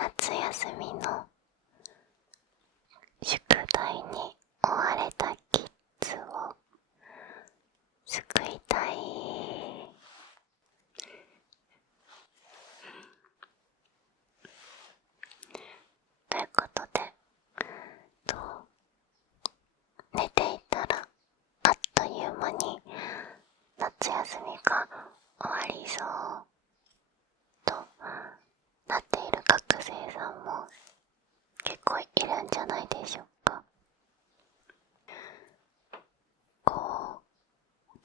夏休みの宿題に追われたキッズを救いたい。ということで、寝ていたらあっという間に夏休みが終わりそうとなっている学生さんも結構いるんじゃないでしょうか。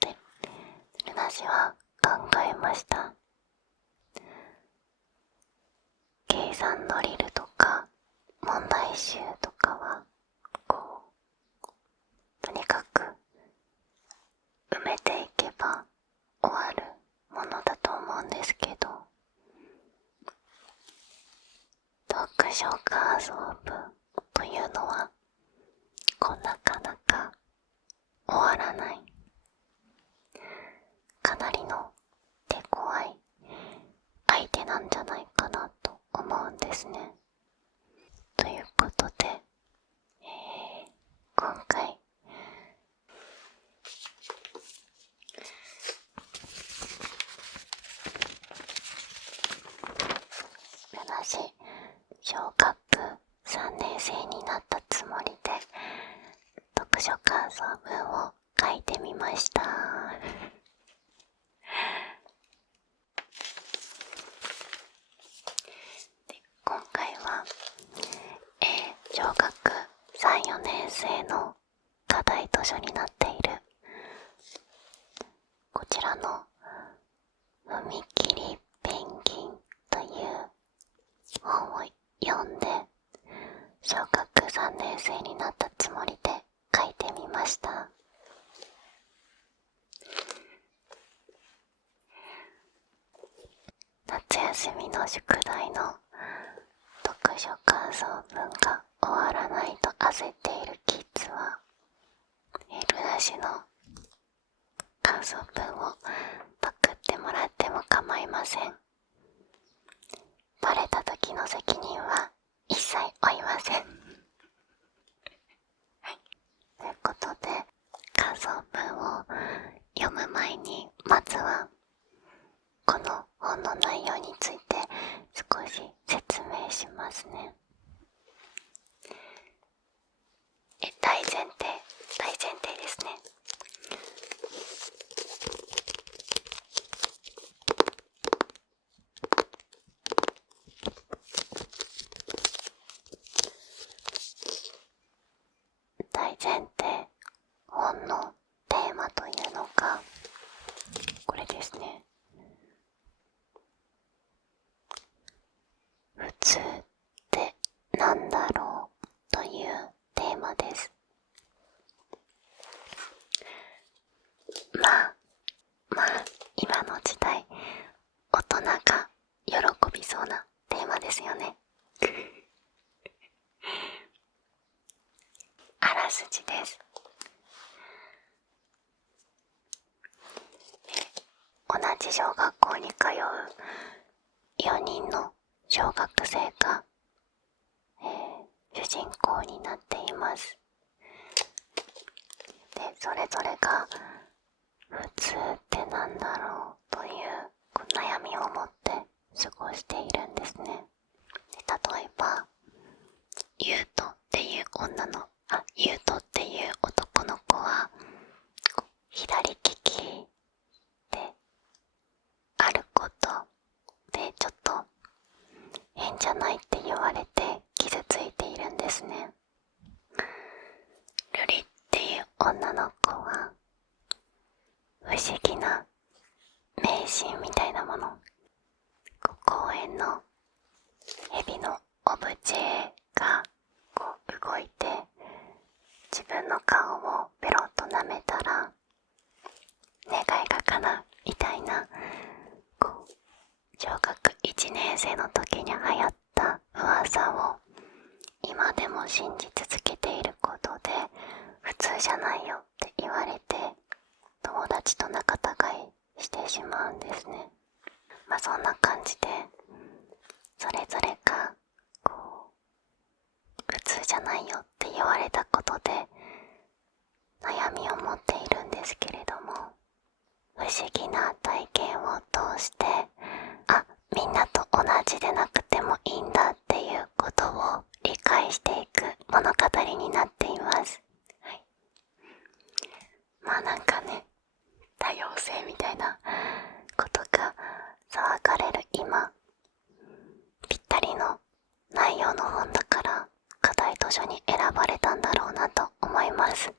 で、ルナシは考えました。計算ドリルとか問題集とかはとにかく埋めていけば終わるものだと思うんですけど、読書感想文というのはなかなか終わらない、かなりの手強い相手なんじゃないかなと思うんですね。ということで、今回私小学3年生になったつもりで読書感想文を書いてみました。で、今回は、小学3、4年生の課題図書になっているこちらの踏切ペンギンという本を読んで小学3年生になったつもりで書いてみました。夏休みの宿題の読書感想文が終わらないと焦っているキッズは、ルナシの感想文をパクってもらっても構いません。バレた時の責任は一切負いません。ということで、感想文を読む前にまずはこの本の内容について少し説明しますね。大前提ですね。大前提、本のテーマというのがこれですね。普通ってなんだろうというテーマです。まあ今の時代大人が喜びそうなテーマですよね。あらすじです。同じ小学校に通う4人の小学生が、主人公になっています。で、それぞれが普通ってなんだろうという悩みを持って過ごしているんですね。で、例えばユウトっていう男の子は左利きであることでちょっと変じゃないって言われて傷ついているんですね。ルリっていう女の子は不思議な迷信みたいなもの、公園の蛇のオブジェが動いて自分の顔をペロッと舐めたら願いが叶うみたいな、小学1年生の時に流行った噂を今でも信じ続けていることで、普通じゃないよって言われて友達と仲違いしてしまうんですね。そんな感じでそれぞれが図書に選ばれたんだろうなと思います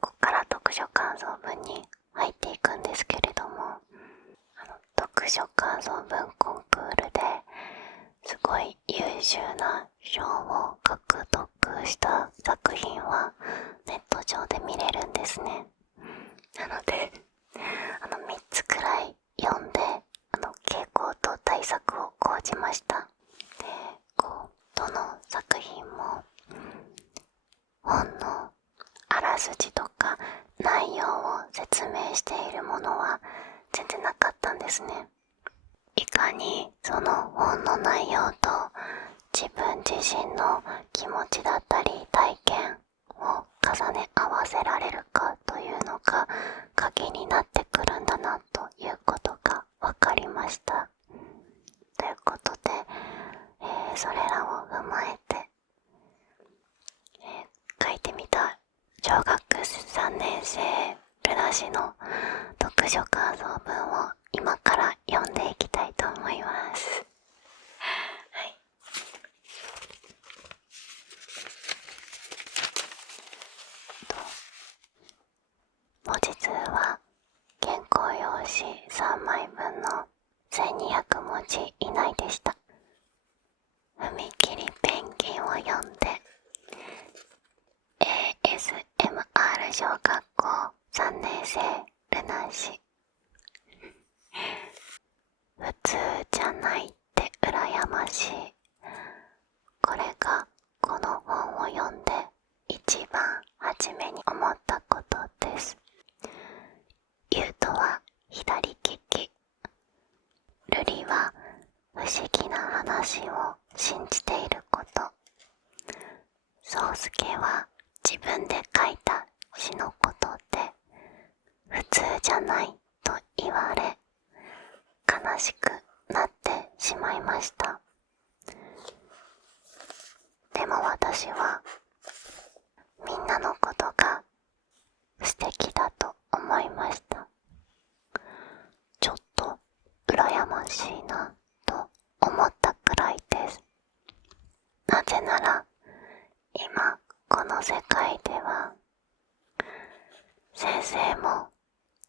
ここから読書感想文に入っていくんですけれども、読書感想文コンクールですごい優秀な賞を獲得した作品はネット上で見れるんですね。なので3つくらい読んで傾向と対策を講じました。でどの作品も本のあらすじとか内容を説明しているものは全然なかったんですね。いかにその本の内容と自分自身の気持ちだったり体験を重ね合わせられるかというのが鍵になってくるんだなということが分かりました。ということで、それらを踏まえて、書いてみた小学3年生ルナ氏の読書感想文を今から読んでいきたいと思います。はい。文字数は原稿用紙3枚分の1200文字以内でした。踏切ペンギンを読んで ASMR 小学校3年生ルナ氏。普通じゃないって羨ましい。これがこの本を読んで一番初めに思ったことです。ユウトは左利き。ルリは不思議な話を信じていること。ソウスケは自分で書いた詩のことで普通じゃないと言われ悲しくなってしまいました。でも私はみんなのことが素敵だと思いました。ちょっと羨ましいなと思ったくらいです。なぜなら今この世界では先生も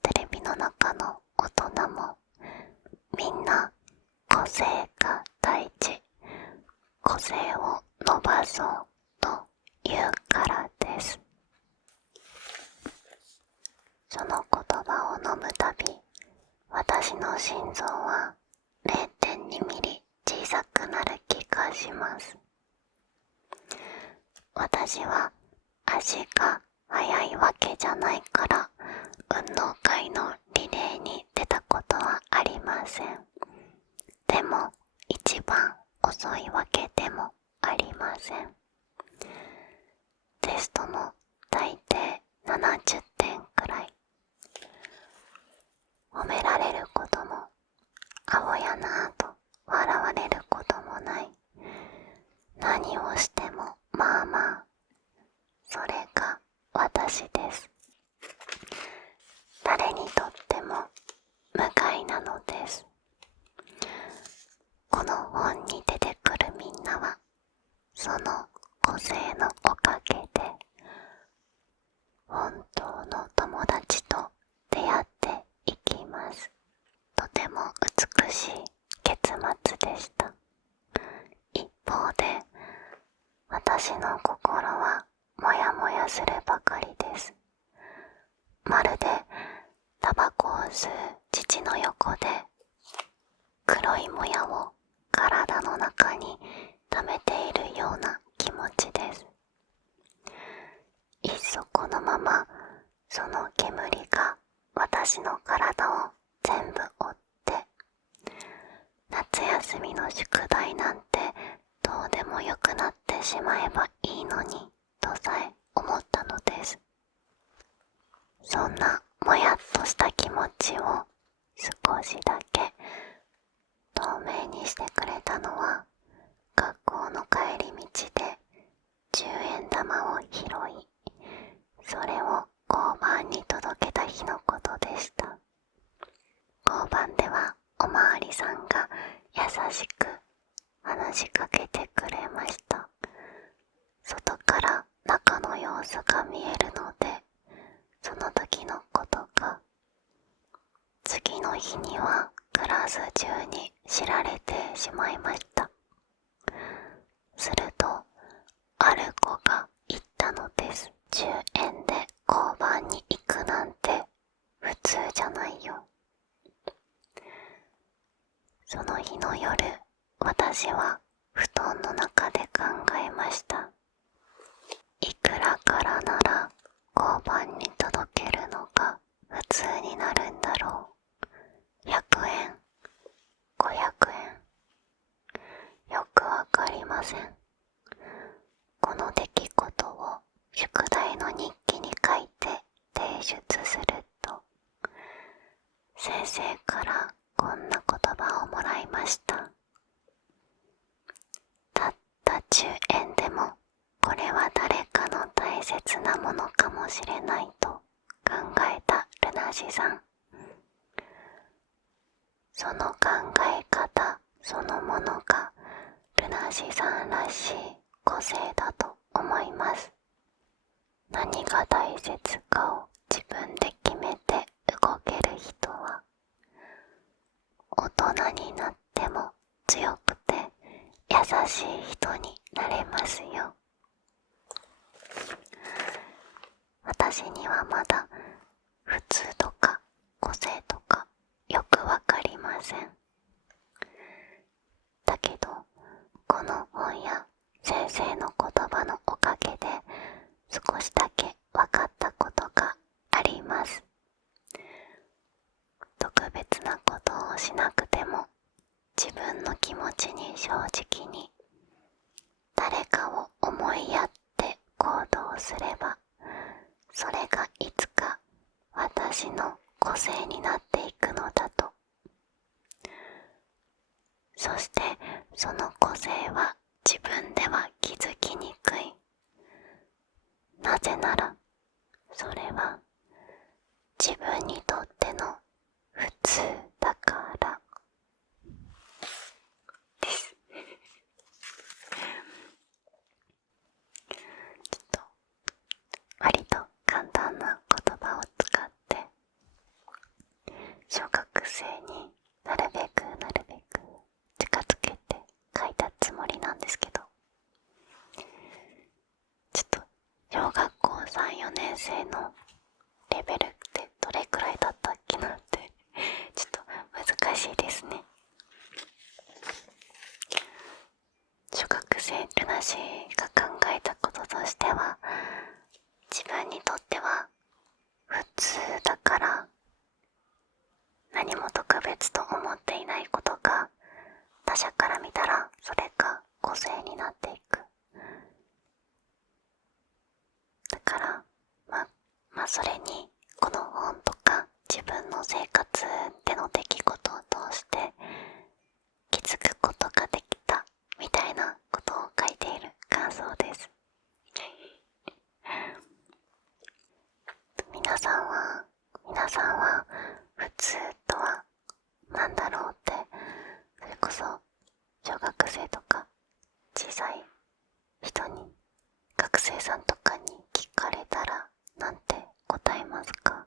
テレビの中の大人もみんな個性が大事、個性を伸ばそうと言うからです。その言葉を飲むたび私の心臓は 0.2 ミリ小さくなる気がします。私は足が速いわけじゃないから運動会のリレーに出たことはありません。でも一番遅いわけでもありません。テストも大抵70点くらい。褒められることもアホやなぁと笑われることもない。何をしてもまあまあ。それが私です。誰にとっても無害なのです。この本に出てくるみんなはその個性のおかげで本当の友達と出会っていきます。とても美しい結末でした。一方で私の心はもやもやするばかりです。まるでタバコを吸う父の横で黒いもやを体の中に溜めているような気持ちです。いっそこのままその煙が私の体を全部覆って夏休みの宿題なんてどうでもよくなってしまえばいいのにとさえ思ったのです。そんなもやっとした気持ちを少しだけ透明にしてくれたのは学校の帰り道で10円玉を拾いそれを交番に届けた日のことでした。交番ではおまわりさんが優しく話話しかけてくれました。外から中の様子が見えるので、その時のことが次の日にはクラス中に知られてしまいました。するとある子が言ったのです。10円で交番に行くなんて普通じゃないよ。その日の夜、私は布団の中で考えました。いくらからなら交番に届けるのが普通になるんだろう。100円、500円、よくわかりません。この出来事を宿題の日記に書いて提出すると、先生からこんな言葉をもらいました。たった10円でもこれは誰かの大切なものかもしれないと考えたルナシさん。その考え方そのものがルナシさんらしい個性だと思います。何が大切かを自分で決めて動ける人は大人になっても強くて優しい人になれますよ。私にはまだ普通とか個性とかよくわかりません。だけどこの本や先生の言葉のおかげで少しだけわかったことがあります。特別なことをしなくても自分の気持ちに正直に誰かを思いやって行動すれば、それがいつか私の個性になっていくのだと。そしてその個性は自分では気づきにくい。なぜならそれは自分にとっての普通だからです。ちょっと割と簡単な言葉を使って小学生になるべく近づけて書いたつもりなんですけど、ちょっと小学校3、4年生のレベルってどれくらいだったっけなってちょっと難しいですね。小学生ルナシーが考えたこととしては、自分にとっては普通だから何も特別と思っていないことが他者から見たらそれが個性になっていく。だからそれにこの本とか自分の生活での出来事を通して気づくことができたみたいなことを書いている感想です。皆さんは普通とは何だろうって、それこそ小学生とか小さい人に、学生さんとかに聞かれたらなんて答えますか？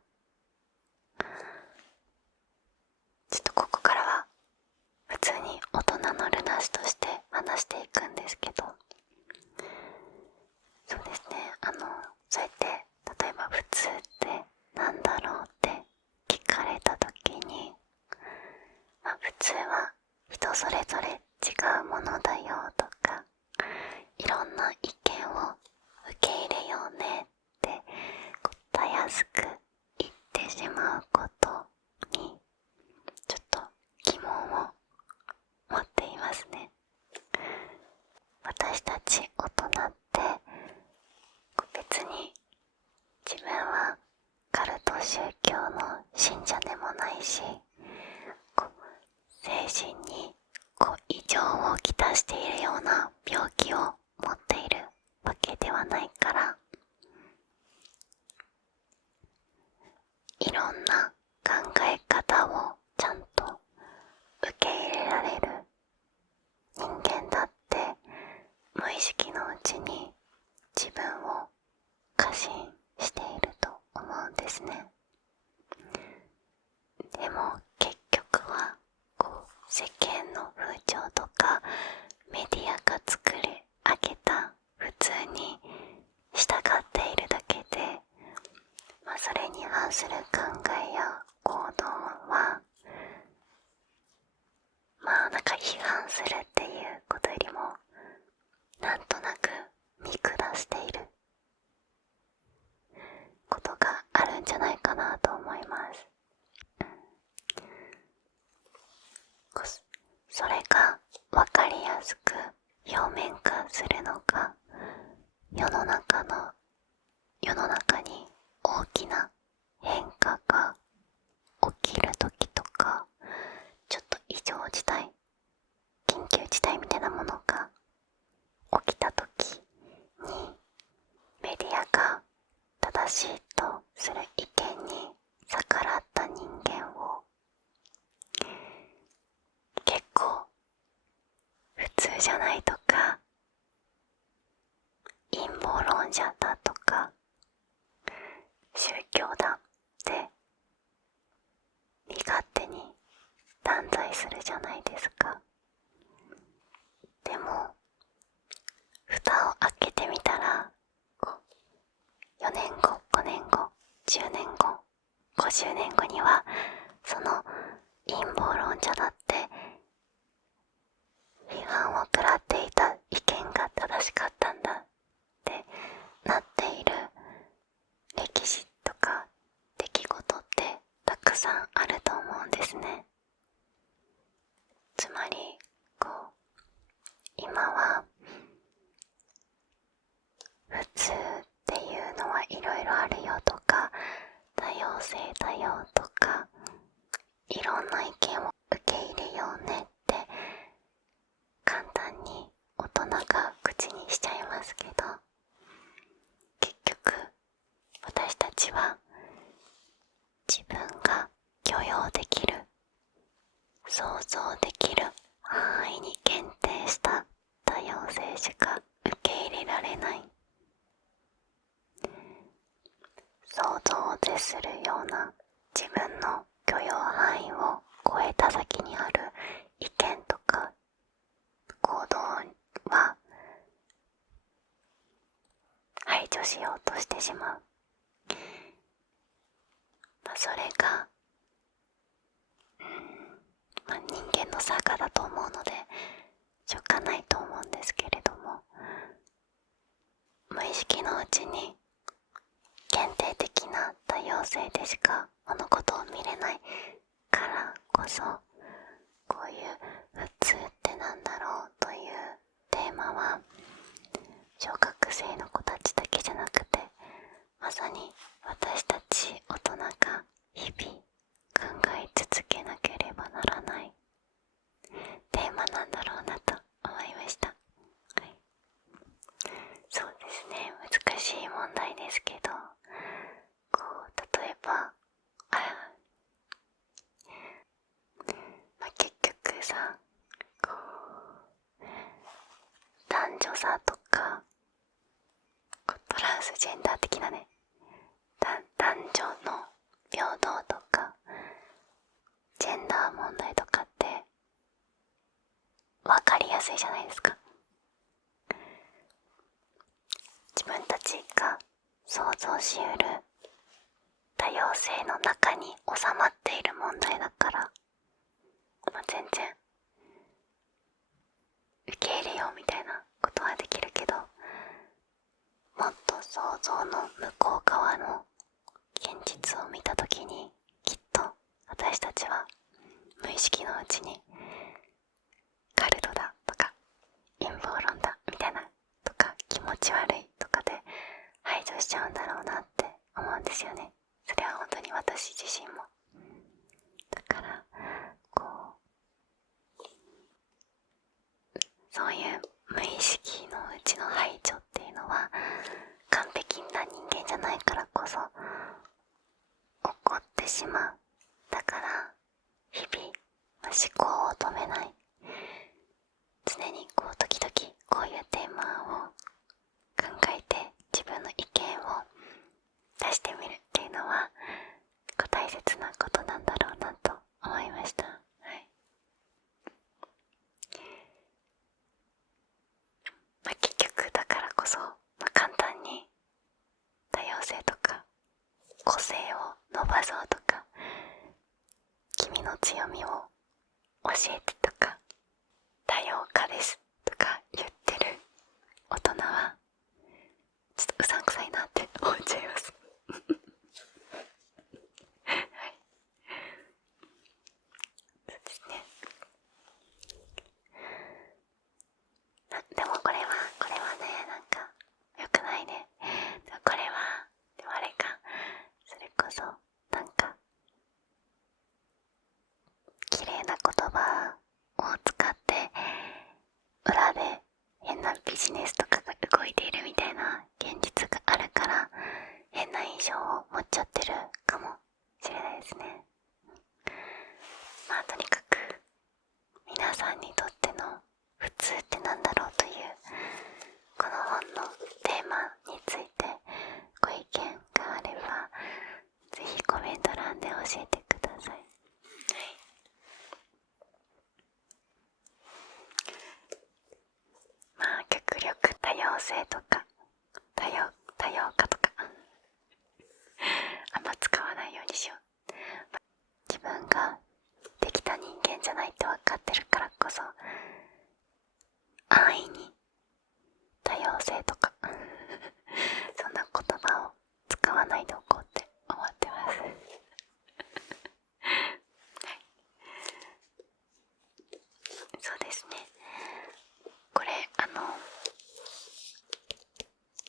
ちょっとここからは普通に大人のルナシとして話していくんですけど、そうですね、そうやって例えば普通ってなんだろうって聞かれた時に、普通は人それぞれ違うものだよとか、いろんな意見を受け入れようねってたやすく言ってしまうことにちょっと疑問を持っていますね。私たち大人って別に自分はカルト宗教の信者でもないし、精神に異常をきたしているような病気を持っているわけではないから、いろんな考え方をちゃんと受け入れられる人間だっ風潮とかメディアが作り上げた普通に従っているだけで、それに反する考えや行動はなんか批判するっていうことよりもなんとなく見下していることがあるんじゃないかなと思います。それが分かりやすく表面化するのが世の中に大きな変化が起きる時とか、ちょっと異常事態、緊急事態みたいなものが起きた時にメディアが正しいとする意見に逆らった人間を結構普通じゃないとか陰謀論者だとか宗教だって身勝手に断罪するじゃないですか。でも蓋を開けてみたら、4年後、5年後、10年後、50年後にはその陰謀論者だって批判を食らっていた意見が正しかったんだってなっている歴史とか出来事ってたくさんあると思うんですね。つまり今は普通っていうのはいろいろあるよとか、多様性だよとか、いろんな意見を受け入れようねって簡単に大人が口にしちゃいますけど、結局私たちは自分が許容できる、想像できる範囲に限定した多様性しか受け入れられない。想像を絶するような自分の許容範囲を超えた先にある意見とか行動は排除しようとしてしまう。それが人間の差だと思うのでしょうがないと思うんですけれども、無意識のうちに限定的な多様性でしか物事を見れないからこそ、こういう普通ってなんだろうというテーマは小学生の子たちだけじゃなくて、まさに私たち大人が日々考え続けなければならないテーマなんだろうなと思いました。そうですね、難しい問題ですけど、例えば結局さ、男女差とかトランスジェンダー的なね、男女の平等とかジェンダー問題とかって分かりやすいじゃないですか。自分たちが想像しうる多様性の中に収まっている問題だから、全然受け入れようみたいなことはできるけど、もっと想像の向こう側の現実を見たときに、きっと私たちは無意識のうちにカルトだとか陰謀論だみたいなとか気持ち悪いとかで排除しちゃうんだろうなって思うんですよね。それは本当に私自身もだから、そういう無意識のうちの排除っていうのは完璧な人間じゃないからこそ起こってしまう。だから日々思考を止めない、常に時々こういうテーマを考えて自分の意見を出してみるっていうのは大切なことなんだろうなと思いました。はい。ビジネスとかが動いているみたいな現実があるから変な印象を持っちゃってるかもしれないですね。まあとにかく皆さんにとっての普通ってなんだろうというこの本のテーマについてご意見があればぜひコメント欄で教えてください。まあ極力多様性とか多様化とかあんま使わないようにしよう。自分ができた人間じゃないって分かってるからこそ安易に多様性とかそんな言葉を使わないでおこうって思ってますはい、そうですね。これ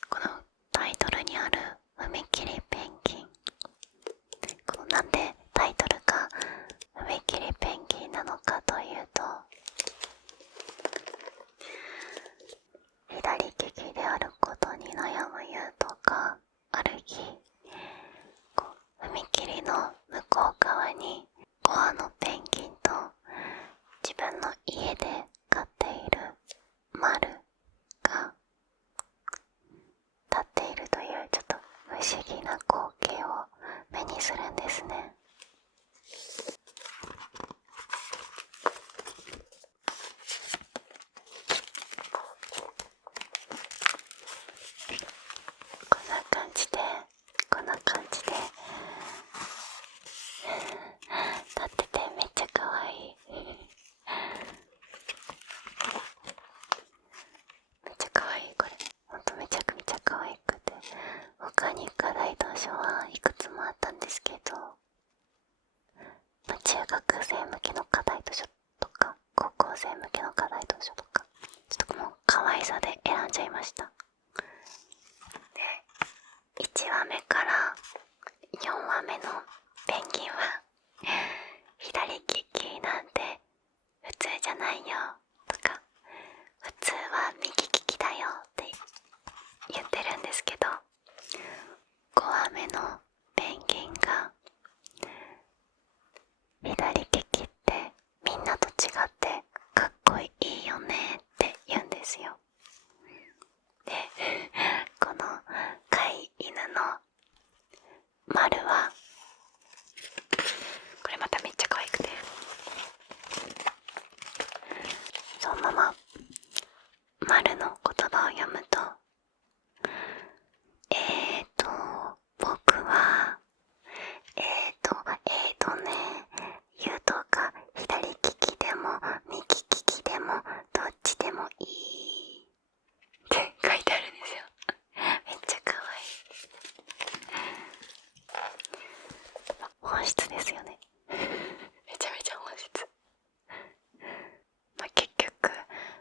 このタイトルにある踏切ペンギン、なんでタイトルが踏切ペンギンなのかというと、左利きであることに悩む優斗がある日、踏切の向こう側に5羽のペンギンと自分の家で飼っているマルが立っているというちょっと不思議な光景を目にするんですね。こんな感じで立っててめっちゃ可愛いめっちゃ可愛い。これほんとめちゃくちゃ可愛くて、他に課題図書はいくつもあったんですけど、中学生向けの課題図書とか高校生向けの課題図書とかちょっともう可愛さで選んじゃいました。で1話目から4話目のペンギンは左利きなんて普通じゃないよとか普通は右利きだよって言ってるんですけど、5話目のペンギンが左利きってみんなと違ってかっこいいよねって言うんですよ。でこの飼い犬のマルはこれまためっちゃ可愛くて、そのままマルの言葉を読むと、僕は言うとか左利きでも右利きでもどっちでもいいって書いてあるんですよめっちゃ可愛い。本質ですよねめちゃめちゃ本質。結局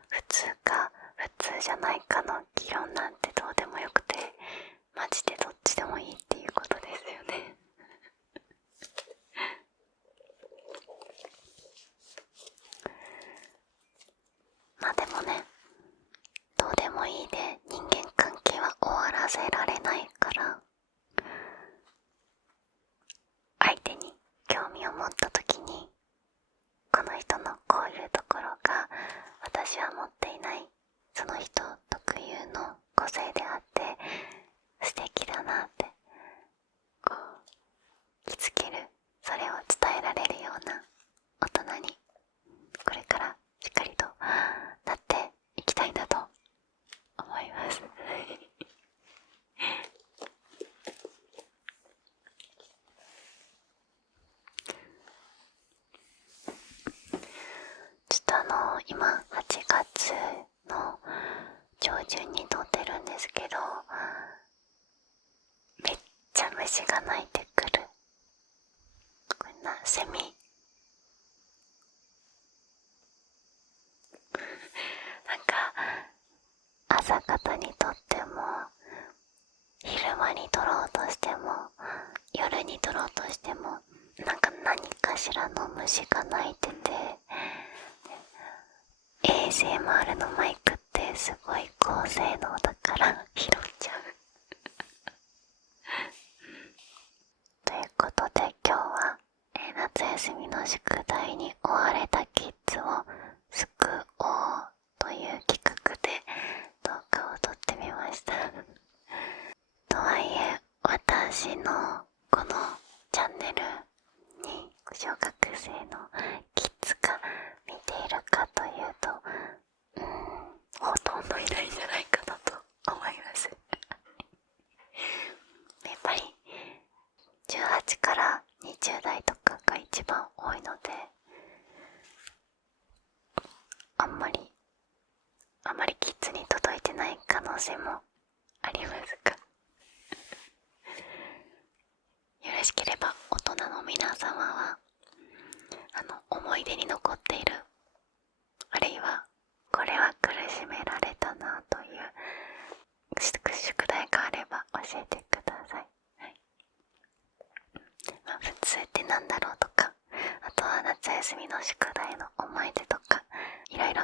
普通か普通じゃないかの議論なんてどうでもよくて、マジでどっちでもいいっていうことですよねまあでもね、どうでもいいで人間関係は終わらせられないから、相手に興味を持った時にこの人のこういうところが私は持っていないその人特有の個性であって素敵だなってこう気づける、それを伝えられるような大人にこれからしっかりとなっていきたいなと思いますちょっと今8月の上旬に撮ってるんですけど、めっちゃ虫が鳴いてくる。こんなセミなんか朝方に撮っても昼間に撮ろうとしても夜に撮ろうとしてもなんか何かしらの虫が鳴いてて、ASMR のマイクってすごい声高性能だから拾っちゃうということで今日は、夏休みの宿題に追われたキッズを救おうという企画で動画を撮ってみましたとはいえ私のこのチャンネルに小学生のキッズが見ているかというとほとんどいないんじゃないかなと思いますやっぱり18から20代とかが一番多いので、あんまりキッズに届いてない可能性もありますがよろしければ大人の皆様は思い出に残っている、あるいはこれは苦しめられたなという宿題があれば教えてください、普通ってなんだろうとか、あとは夏休みの宿題の思い出とかいろいろ